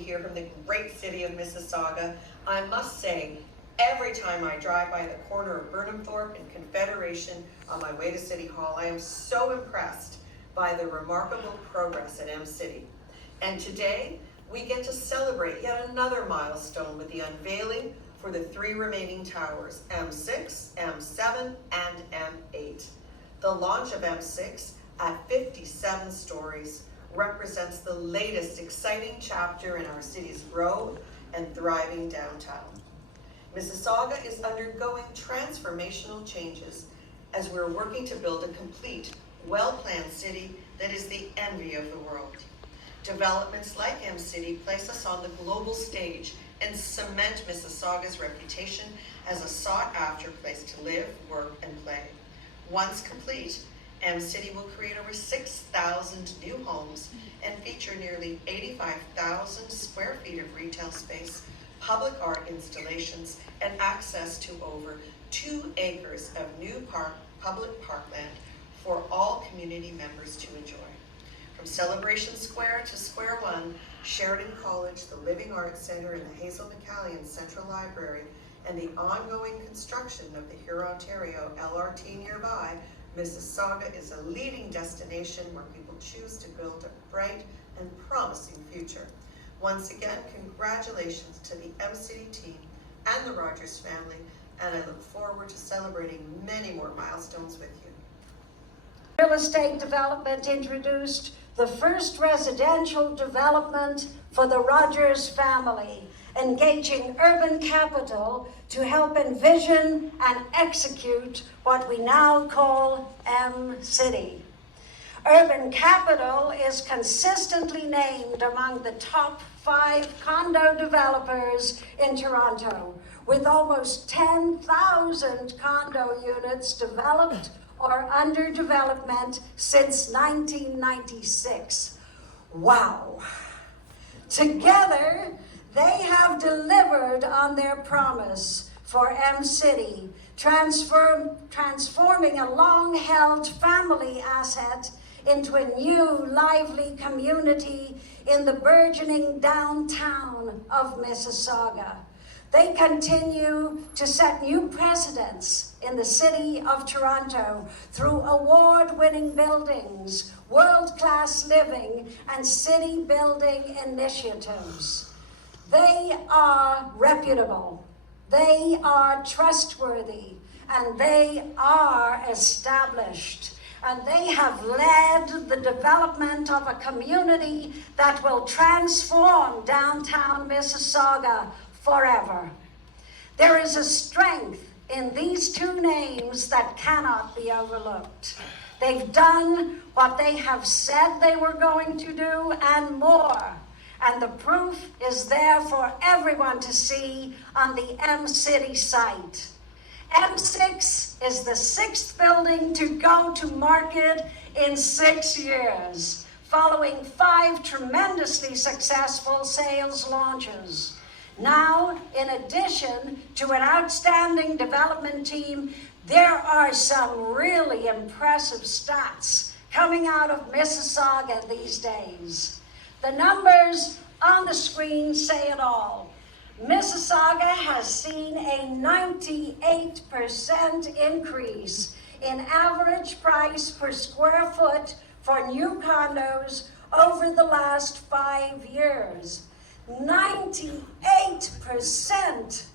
Here from the great city of Mississauga. I must say, every time I drive by the corner of Burnhamthorpe and Confederation on my way to City Hall, I am so impressed by the remarkable progress at M-City. And today, we get to celebrate yet another milestone with the unveiling for the 3 remaining towers, M6, M7, and M8. The launch of M6 at 57 stories represents the latest exciting chapter in our city's growth and thriving downtown. Mississauga is undergoing transformational changes as we're working to build a complete, well-planned city that is the envy of the world. Developments like M-City place us on the global stage and cement Mississauga's reputation as a sought-after place to live, work, and play. Once complete, M-City will create over 6,000 new homes and feature nearly 85,000 square feet of retail space, public art installations, and access to over 2 acres of new public parkland for all community members to enjoy. From Celebration Square to Square One, Sheridan College, the Living Arts Centre, and the Hazel McCallion Central Library, and the ongoing construction of the Hurontario LRT nearby, Mississauga is a leading destination where people choose to build a bright and promising future. Once again, congratulations to the M-City team and the Rogers family, and I look forward to celebrating many more milestones with you. Real estate development introduced the first residential development for the Rogers family, engaging urban capital to help envision and execute what we now call M-City. Urban capital is consistently named among the top 5 condo developers in Toronto, with almost 10,000 condo units developed or under development since 1996. Wow! Together, they have delivered on their promise for M-City, transforming a long-held family asset into a new, lively community in the burgeoning downtown of Mississauga. They continue to set new precedents in the city of Toronto through award-winning buildings, world-class living, and city-building initiatives. They are reputable, they are trustworthy, and they are established. And they have led the development of a community that will transform downtown Mississauga forever. There is a strength in these 2 names that cannot be overlooked. They've done what they have said they were going to do and more. And the proof is there for everyone to see on the M-City site. M6 is the 6th building to go to market in 6 years, following 5 tremendously successful sales launches. Now, in addition to an outstanding development team, there are some really impressive stats coming out of Mississauga these days. The numbers on the screen say it all. Mississauga has seen a 98% increase in average price per square foot for new condos over the last 5 years. 98%!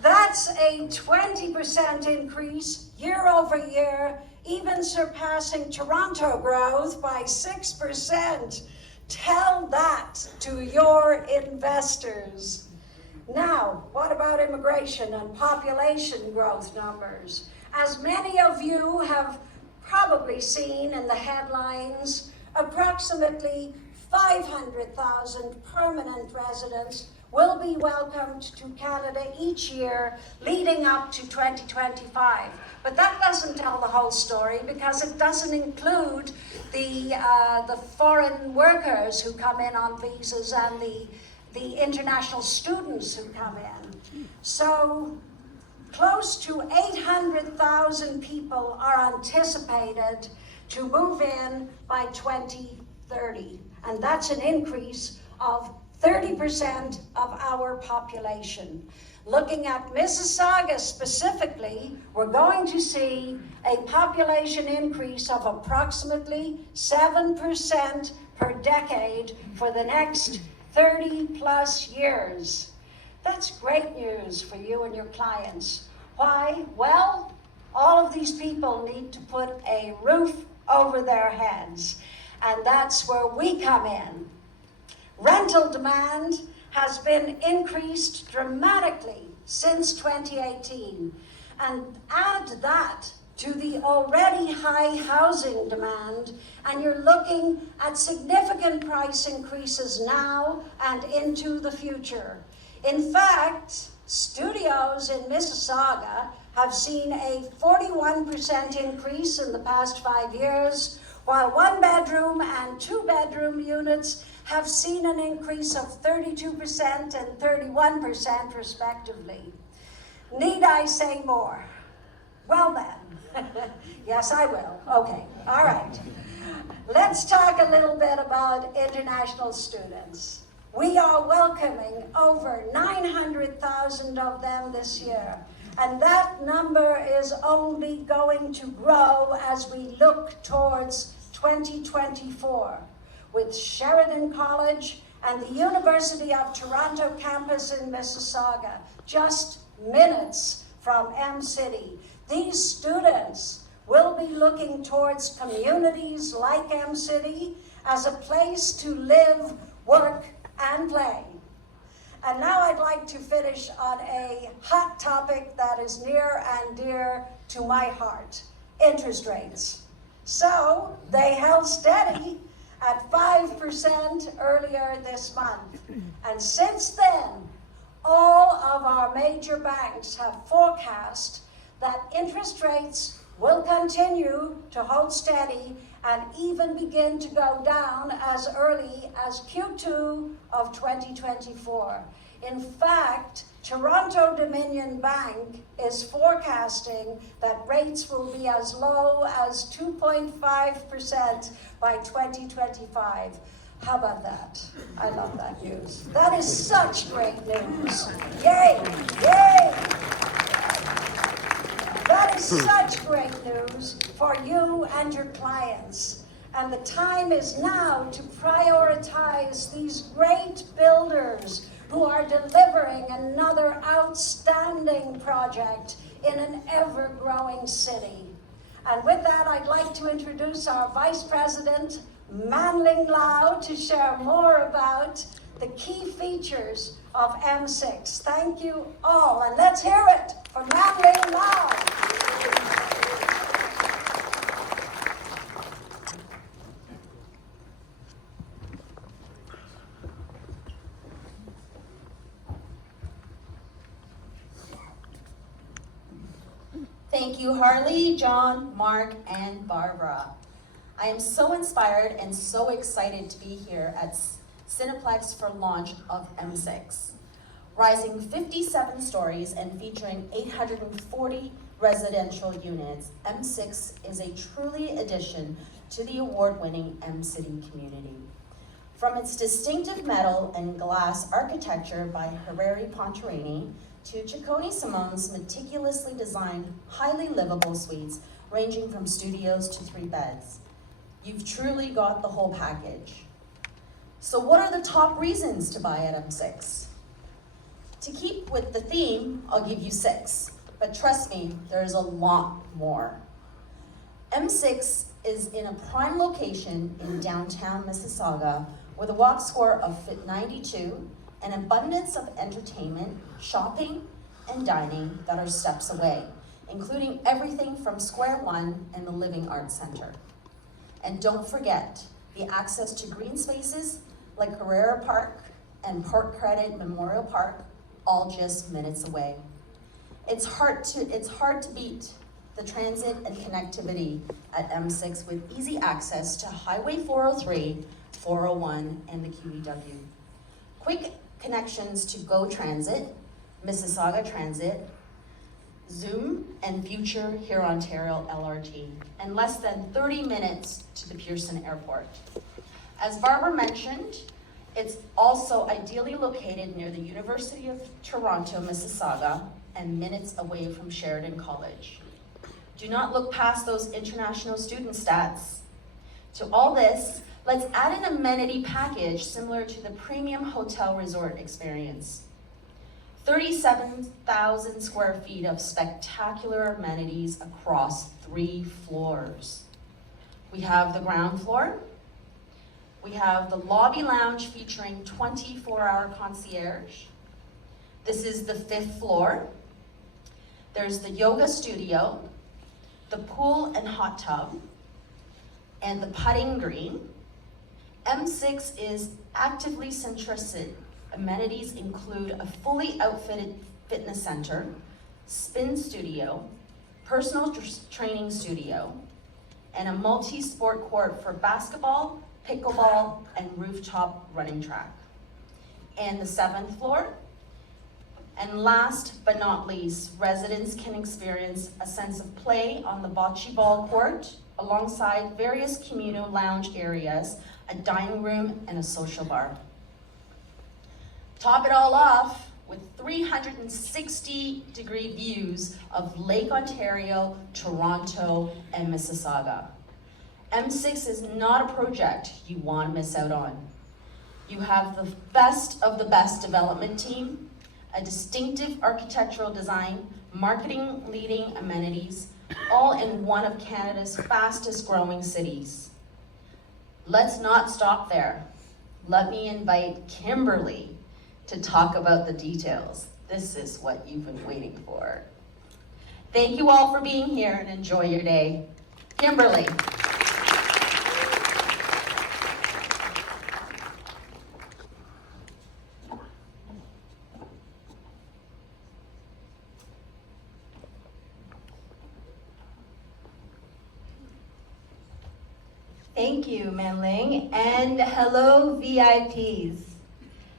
That's a 20% increase year over year, even surpassing Toronto growth by 6%. Tell that to your investors. Now, what about immigration and population growth numbers? As many of you have probably seen in the headlines, approximately 500,000 permanent residents will be welcomed to Canada each year leading up to 2025. But that doesn't tell the whole story because it doesn't include the foreign workers who come in on visas and the international students who come in. So close to 800,000 people are anticipated to move in by 2030. And that's an increase of 30% of our population. Looking at Mississauga specifically, we're going to see a population increase of approximately 7% per decade for the next 30 plus years. That's great news for you and your clients. Why? Well, all of these people need to put a roof over their heads, and that's where we come in. Rental demand has been increased dramatically since 2018, and add that to the already high housing demand, and you're looking at significant price increases now and into the future. In fact, studios in Mississauga have seen a 41% increase in the past 5 years, while 1-bedroom and 2-bedroom units have seen an increase of 32% and 31% respectively. Need I say more? Well then, yes I will. Okay, all right. Let's talk a little bit about international students. We are welcoming over 900,000 of them this year, and that number is only going to grow as we look towards 2024. With Sheridan College and the University of Toronto campus in Mississauga, just minutes from M-City. These students will be looking towards communities like M-City as a place to live, work, and play. And now I'd like to finish on a hot topic that is near and dear to my heart, interest rates. So they held steady at 5% earlier this month. And since then, all of our major banks have forecast that interest rates will continue to hold steady and even begin to go down as early as Q2 of 2024. In fact, Toronto Dominion Bank is forecasting that rates will be as low as 2.5% by 2025. How about that? I love that news. That is such great news. Yay! Yay! That is such great news for you and your clients. And the time is now to prioritize these great builders who are delivering another outstanding project in an ever-growing city. And with that, I'd like to introduce our Vice President, Manling Lau, to share more about the key features of M6. Thank you all, and let's hear it for Manling Lau. Thank you, Harley, John, Mark, and Barbara. I am so inspired and so excited to be here at Cineplex for launch of M6. Rising 57 stories and featuring 840 residential units, M6 is a truly addition to the award-winning M-City community. From its distinctive metal and glass architecture by Herreri Pontarini to Ciccone Simone's meticulously designed, highly livable suites ranging from studios to 3 beds. You've truly got the whole package. So what are the top reasons to buy at M6? To keep with the theme, I'll give you 6, but trust me, there's a lot more. M6 is in a prime location in downtown Mississauga with a walk score of 92, an abundance of entertainment, shopping, and dining that are steps away, including everything from Square One and the Living Arts Center. And don't forget the access to green spaces like Carrera Park and Port Credit Memorial Park, all just minutes away. It's hard to beat the transit and connectivity at M6 with easy access to Highway 403, 401, and the QEW. Quick connections to GO Transit, Mississauga Transit, Zoom, and future Hurontario LRT, and less than 30 minutes to the Pearson Airport. As Barbara mentioned, it's also ideally located near the University of Toronto, Mississauga, and minutes away from Sheridan College. Do not look past those international student stats. To all this, let's add an amenity package similar to the premium hotel resort experience. 37,000 square feet of spectacular amenities across 3 floors. We have the ground floor. We have the lobby lounge featuring 24-hour concierge. This is the 5th floor. There's the yoga studio, the pool and hot tub, and the putting green. M6 is actively centristed. Amenities include a fully outfitted fitness center, spin studio, personal training studio, and a multi-sport court for basketball, pickleball, and rooftop running track. And the 7th floor. And last but not least, residents can experience a sense of play on the bocce ball court alongside various communal lounge areas, a dining room, and a social bar. Top it all off with 360-degree views of Lake Ontario, Toronto, and Mississauga. M6 is not a project you want to miss out on. You have the best of the best development team, a distinctive architectural design, marketing leading amenities, all in one of Canada's fastest growing cities. Let's not stop there. Let me invite Kimberly to talk about the details. This is what you've been waiting for. Thank you all for being here and enjoy your day. Kimberly. Thank you, Manling, and hello, VIPs.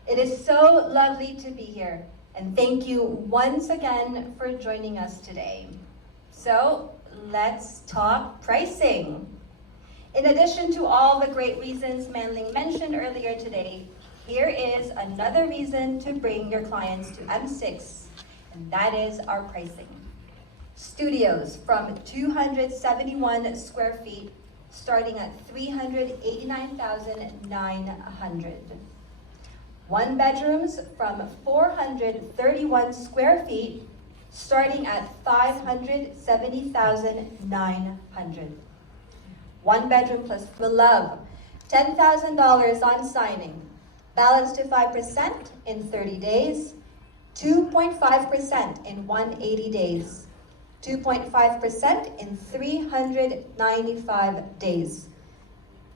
It is so lovely to be here, and thank you once again for joining us today. So, let's talk pricing. In addition to all the great reasons Manling mentioned earlier today, here is another reason to bring your clients to M6, and that is our pricing. Studios from 271 square feet starting at $389,900. 1 bedrooms from 431 square feet starting at $570,900. 1 bedroom plus below $10,000 on signing. Balance to 5% in 30 days, 2.5% in 180 days. 2.5% in 395 days,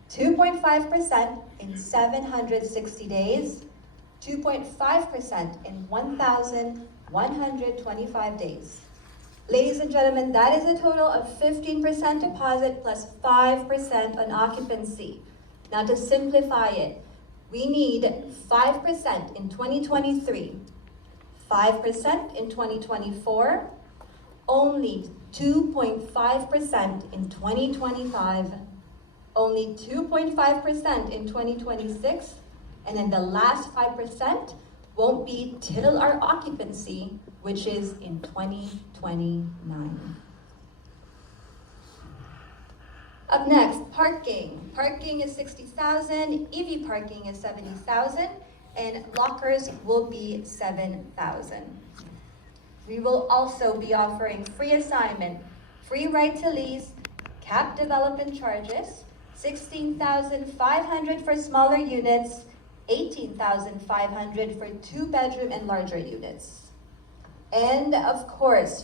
2.5% in 760 days, 2.5% in 1,125 days. Ladies and gentlemen, that is a total of 15% deposit plus 5% on occupancy. Now to simplify it, we need 5% in 2023, 5% in 2024, only 2.5% in 2025, only 2.5% in 2026, and then the last 5% won't be till our occupancy, which is in 2029. Up next, parking. Parking is $60,000, EV parking is $70,000, and lockers will be $7,000. We will also be offering free assignment, free right to lease, capped development charges, $16,500 for smaller units, $18,500 for 2-bedroom and larger units. And of course,